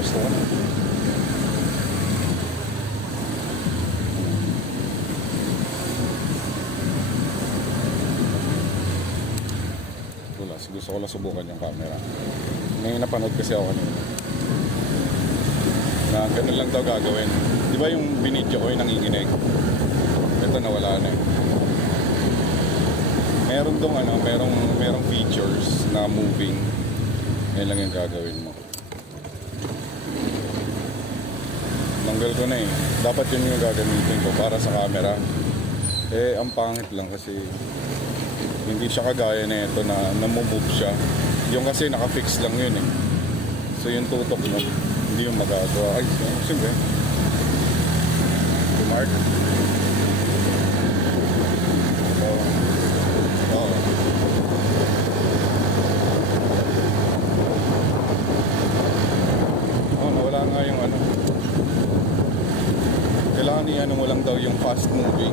pwesto ko na. Wala, gusto ko lang subukan yung camera. May napanood kasi ako kanina na ganun lang daw gagawin. Di ba yung binidyo ko yung nanginginig? Ito nawala na eh. Meron dong ano, merong features na moving. Yan lang yung gagawin mo. Tanggal ko na eh. Dapat yun yung gagamitin ko para sa camera. Eh, ang pangit lang kasi hindi siya kagaya na ito na namumove siya. Yung kasi nakafix lang yun eh. So yung tutok mo, hindi yung magagawa. Ay, sige. Mark. Oo. Oh, nawala nga yung ano. Kailangan i-ano mo lang daw yung fast moving.